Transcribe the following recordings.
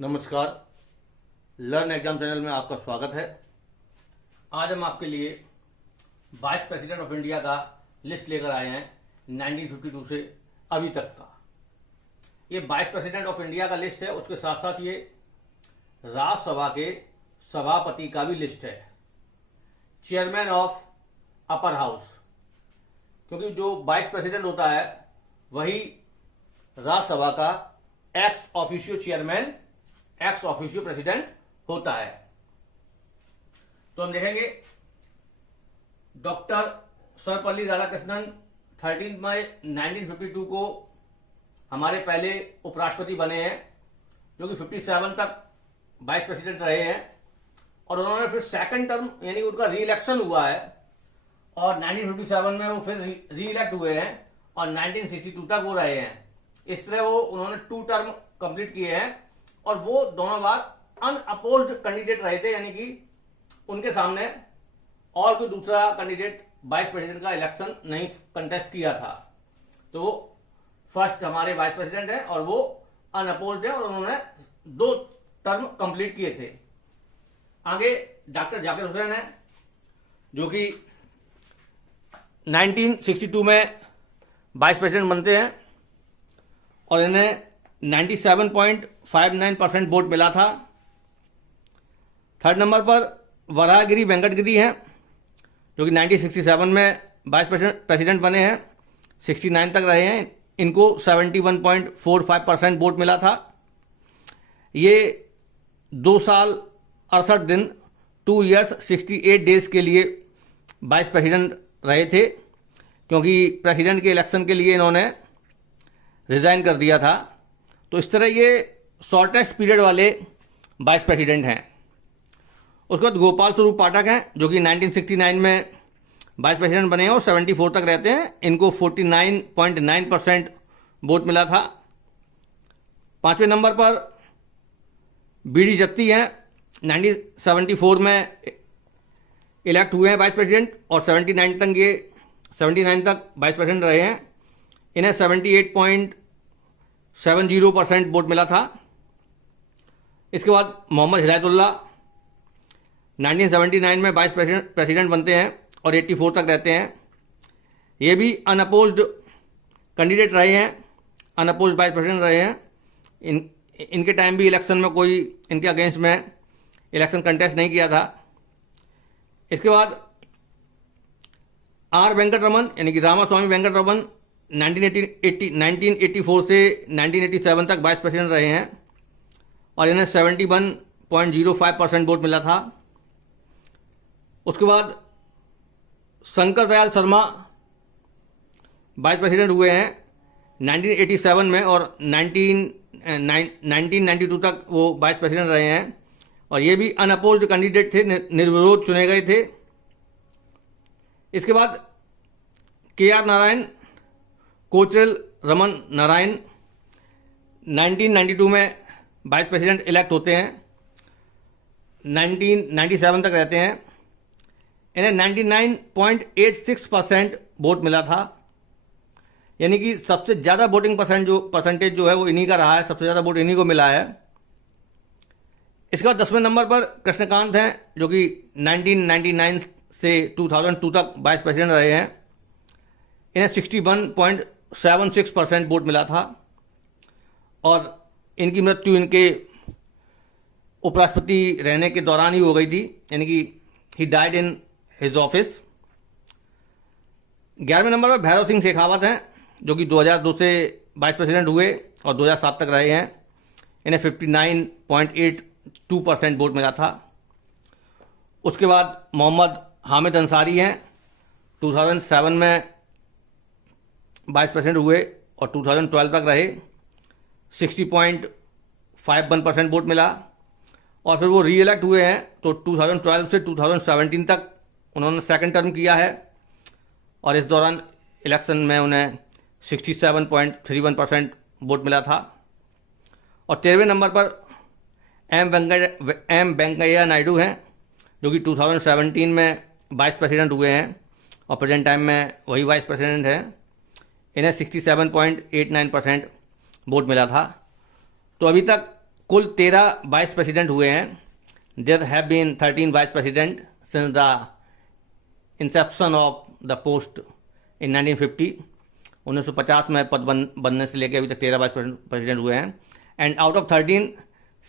नमस्कार। Learn exam channel में आपका स्वागत है। आज हम आपके लिए वाइस प्रेसिडेंट ऑफ इंडिया का लिस्ट लेकर आए हैं 1952 से अभी तक का। ये वाइस प्रेसिडेंट ऑफ इंडिया का लिस्ट है, उसके साथ साथ ये राज्यसभा के सभापति का भी लिस्ट है, चेयरमैन ऑफ अपर हाउस, क्योंकि जो वाइस प्रेसिडेंट होता है वही राज्यसभा का ex officio chairman, ex officio president होता है। तो हम देखेंगे डॉक्टर सर्वपल्ली राधाकृष्णन 13 मई 1952 को हमारे पहले उपराष्ट्रपति बने हैं, जो कि 57 तक वाइस प्रेसिडेंट रहे हैं और उन्होंने फिर सेकंड टर्म यानी उनका री इलेक्शन हुआ है और 1957 में वो फिर री इलेक्ट हुए हैं और 1962 तक वो रहे हैं। इस तरह वो उन्होंने 2 टर्म कंप्लीट किए हैं और वो दोनों बार अनअपोज्ड कैंडिडेट रहे थे, यानी कि उनके सामने और कोई दूसरा कैंडिडेट वाइस प्रेसिडेंट का इलेक्शन नहीं कंटेस्ट किया था। तो वो फर्स्ट हमारे वाइस प्रेसिडेंट हैं और वो अनअपोज्ड है और उन्होंने 2 टर्म कंप्लीट किए थे। आगे डॉक्टर जाकिर हुसैन है, जो कि 1962 में वाइस प्रेसिडेंट बनते हैं और इन्हें 97.59% वोट मिला था। थर्ड नंबर पर वराहगिरी वेंकटगिरी हैं, जो कि 1967 में वाइस प्रेसिडेंट बने हैं, 69 तक रहे हैं। इनको 71.45% वोट मिला था। ये 2 साल 68 दिन 2 years 68 days के लिए वाइस प्रेसिडेंट रहे थे, क्योंकि प्रेसिडेंट के इलेक्शन के लिए इन्होंने रिजाइन कर दिया था। तो इस तरह ये शॉर्टेस्ट पीरियड वाले वाइस प्रेसिडेंट हैं। उसके बाद गोपाल स्वरूप पाठक हैं, जो कि 1969 में वाइस प्रेसिडेंट बने हैं और 74 तक रहते हैं। इनको 49.9% वोट मिला था। 5वें नंबर पर बीडी जत्ती हैं, 1974 में इलेक्ट हुए हैं वाइस प्रेसिडेंट और 79 तक वाइस प्रेसिडेंट रहे हैं। इन्हें 78.70% वोट मिला था। इसके बाद मोहम्मद हिदायतुल्लाह 1979 में वाइस प्रेसिडेंट बनते हैं और 84 तक रहते हैं। ये भी अनअपोज्ड कैंडिडेट रहे हैं, अनअपोज्ड वाइस प्रेसिडेंट रहे हैं। इनके टाइम भी इलेक्शन में कोई इनके अगेंस्ट में इलेक्शन कंटेस्ट नहीं किया था। इसके बाद आर वेंकट रमन यानी कि रामास्वामी वेंकट रमन 1984 से 1987 तक वाइस प्रेसिडेंट रहे हैं और इन्हें 71.05% वोट मिला था। उसके बाद शंकर दयाल शर्मा वाइस प्रेसिडेंट हुए हैं 1987 में और 1992 तक वो वाइस प्रेसिडेंट रहे हैं और ये भी अनअपोज्ड कैंडिडेट थे, निर्विरोध चुने गए थे। इसके बाद KR नारायण, कोचरल रमन नारायण 1992 में वाइस प्रेसिडेंट इलेक्ट होते हैं, 1997 तक रहते हैं। इन्हें 99.86% वोट मिला था, यानी कि सबसे ज़्यादा वोटिंग परसेंटेज जो है वो इन्हीं का रहा है, सबसे ज़्यादा वोट इन्हीं को मिला है। इसके बाद 10वें नंबर पर कृष्णकांत हैं, जो कि 1999 से 2002 तक वाइस प्रेसिडेंट रहे हैं। इन्हें 61.76% वोट मिला था और इनकी मृत्यु इनके उपराष्ट्रपति रहने के दौरान ही हो गई थी, यानी कि he died in his office. 11वें नंबर पर भैरव सिंह शेखावत हैं, जो कि 2002 से वाइस प्रेसिडेंट हुए और 2007 तक रहे हैं। इन्हें 59.82% वोट मिला था। उसके बाद मोहम्मद हामिद अंसारी हैं, 2007 में वाइस प्रेसिडेंट हुए और 2012 तक रहे, 60.51% वोट मिला और फिर वो री इलेक्ट हुए हैं। तो 2012 से 2017 तक उन्होंने सेकंड टर्म किया है और इस दौरान इलेक्शन में उन्हें 67.31% वोट मिला था। और 13वें नंबर पर एम वेंकैया नायडू हैं, जो कि 2017 में वाइस प्रेसिडेंट हुए हैं और प्रेजेंट टाइम में वही वाइस प्रेसिडेंट हैं। इन्हें 67.89% वोट मिला था। तो अभी तक कुल 13 वाइस प्रेसिडेंट हुए हैं। There have been 13 vice president since the inception of the post in 1950। 1950 में पद बनने से लेकर अभी तक 13 वाइस प्रेसिडेंट हुए हैं। And out of 13,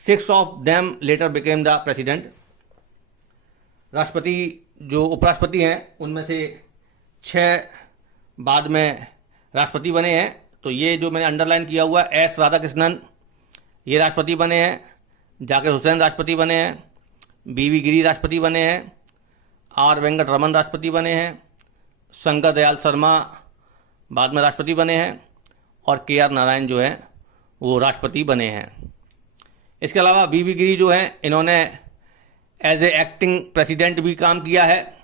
6 of them letter became the president. राष्ट्रपति जो उपराष्ट्रपति हैं उनमें से 6 बाद में राष्ट्रपति बने हैं। तो ये जो मैंने अंडरलाइन किया हुआ एस राधाकृष्णन ये राष्ट्रपति बने हैं, जाकिर हुसैन राष्ट्रपति बने हैं, बीवी गिरी राष्ट्रपति बने हैं, आर वेंकट रमन राष्ट्रपति बने हैं, शंकर दयाल शर्मा बाद में राष्ट्रपति बने हैं और के आर नारायण जो हैं वो राष्ट्रपति बने हैं। इसके अलावा बीवी गिरी जो हैं इन्होंने एज ए एक्टिंग प्रेसिडेंट भी काम किया है।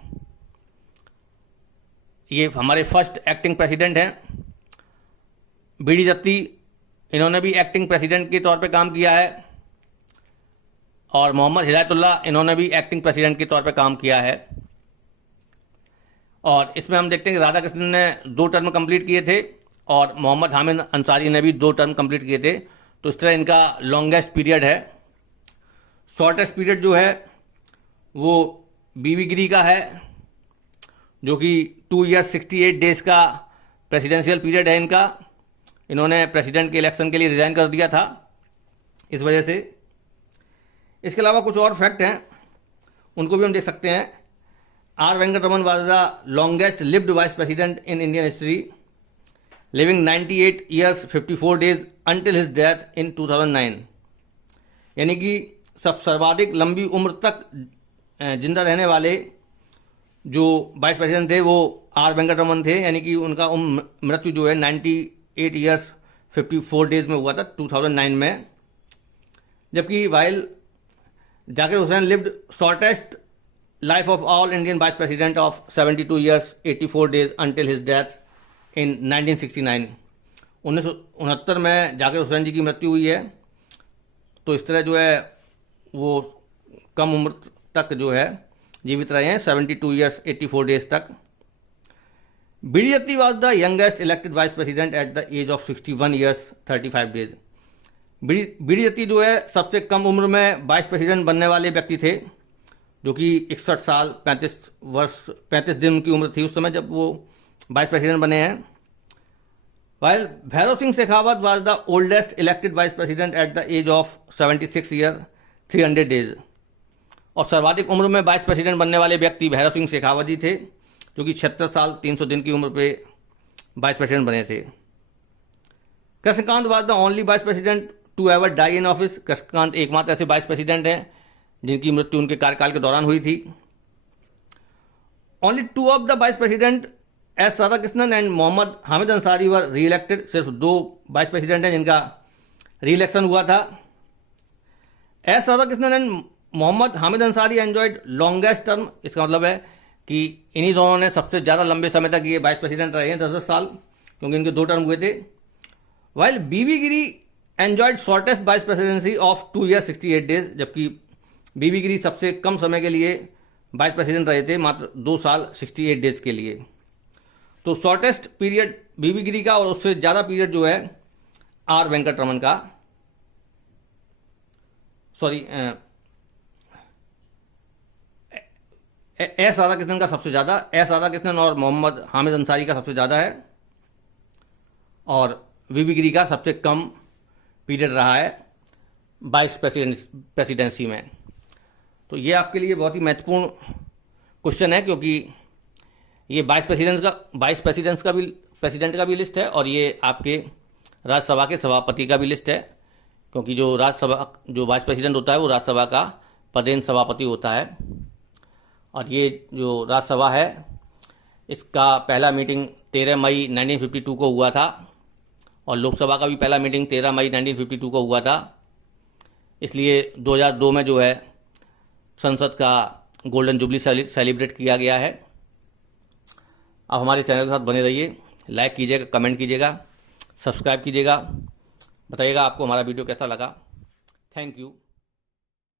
ये हमारे फर्स्ट एक्टिंग प्रेसिडेंट हैं। बीडी जत्ती इन्होंने भी एक्टिंग प्रेसिडेंट के तौर पे काम किया है और मोहम्मद हिदायतुल्लाह इन्होंने भी एक्टिंग प्रेसिडेंट के तौर पे काम किया है। और इसमें हम देखते हैं कि राधाकृष्णन ने 2 टर्म कंप्लीट किए थे और मोहम्मद हामिद अंसारी ने भी 2 टर्म कंप्लीट किए थे। तो इस तरह इनका लॉन्गेस्ट पीरियड है। शॉर्टेस्ट पीरियड जो है वो बीवी गिरी का है, जो कि 2 ईयर्स 68 डेज का प्रेसिडेंशियल पीरियड है इनका। इन्होंने प्रेसिडेंट के इलेक्शन के लिए रिजाइन कर दिया था इस वजह से। इसके अलावा कुछ और फैक्ट हैं, उनको भी हम देख सकते हैं। R Venkataraman was the longest lived vice president in Indian history, living 98 years 54 days until his death in 2009। यानी कि सर्वाधिक लंबी उम्र तक जिंदा रहने वाले जो वाइस प्रेसिडेंट थे वो आर वेंकट रमन थे। यानी कि उनका मृत्यु जो है 98 ईयर्स 54 डेज में हुआ था 2009 में। जबकि while Zakir Hussain lived shortest life of all Indian vice president of 72 years 84 days until his death इन 1969। 1969 में जाकिर हुसैन जी की मृत्यु हुई है। तो इस तरह जो है वो कम उम्र तक जो है जीवित रहे हैं, 72 ईयर्स 84 डेज तक। BD Jatti was the youngest elected vice president at the age of 61 years 35 days. BD Jatti जो है सबसे कम उम्र में वाइस प्रेसिडेंट बनने वाले व्यक्ति थे, जो कि 61 साल 35 दिन उनकी उम्र थी उस समय जब वो वाइस प्रेसिडेंट बने हैं। While Bhairon Singh Shekhawat was the oldest elected vice president at the age of 76 year 300 days. और सर्वाधिक उम्र में वाइस प्रेसिडेंट बनने वाले व्यक्ति भैरव सिंह शेखावत जी थे, जो कि 76 साल 300 दिन की उम्र पे वाइस प्रेसिडेंट बने थे। Krishan Kant was the only vice president to ever die in office. Krishan Kant एकमात्र ऐसे वाइस प्रेसिडेंट हैं जिनकी मृत्यु उनके कार्यकाल के दौरान हुई थी। Only 2 of the vice president S Radhakrishnan and Mohammad Hamid Ansari were reelected. सिर्फ 2 वाइस प्रेसिडेंट हैं जिनका री इलेक्शन हुआ था। S Radhakrishnan and Mohammad Hamid Ansari enjoyed longest term. इसका मतलब है कि इन्हीं दोनों ने सबसे ज़्यादा लंबे समय तक ये वाइस प्रेसिडेंट रहे हैं, 10-10 साल, क्योंकि इनके 2 टर्म हुए थे। While BV Giri enjoyed shortest vice presidency of 2 year 68 days. जबकि बीवी गिरी सबसे कम समय के लिए वाइस प्रेसिडेंट रहे थे, मात्र 2 साल 68 डेज के लिए। तो शॉर्टेस्ट पीरियड बीवी गिरी का और उससे ज़्यादा पीरियड जो है आर वेंकट रमन का, सॉरी एस राधाकृष्णन का सबसे ज़्यादा, एस राधाकृष्णन और मोहम्मद हामिद अंसारी का सबसे ज़्यादा है और बीवी गिरी का सबसे कम पीरियड रहा है वाइस प्रेसिडेंसी में। तो ये आपके लिए बहुत ही महत्वपूर्ण क्वेश्चन है, क्योंकि ये वाइस प्रेसिडेंट का भी लिस्ट है और ये आपके राज्यसभा के सभापति का भी लिस्ट है, क्योंकि जो वाइस प्रेसिडेंट होता है वो राज्यसभा का पदेन सभापति होता है। और ये जो राज्यसभा है इसका पहला मीटिंग 13 मई 1952 को हुआ था और लोकसभा का भी पहला मीटिंग 13 मई 1952 को हुआ था। इसलिए 2002 में जो है संसद का गोल्डन जुबली सेलिब्रेट किया गया है। आप हमारे चैनल के साथ बने रहिए, लाइक कीजिएगा, कमेंट कीजिएगा, सब्सक्राइब कीजिएगा, बताइएगा आपको हमारा वीडियो कैसा लगा। Thank you.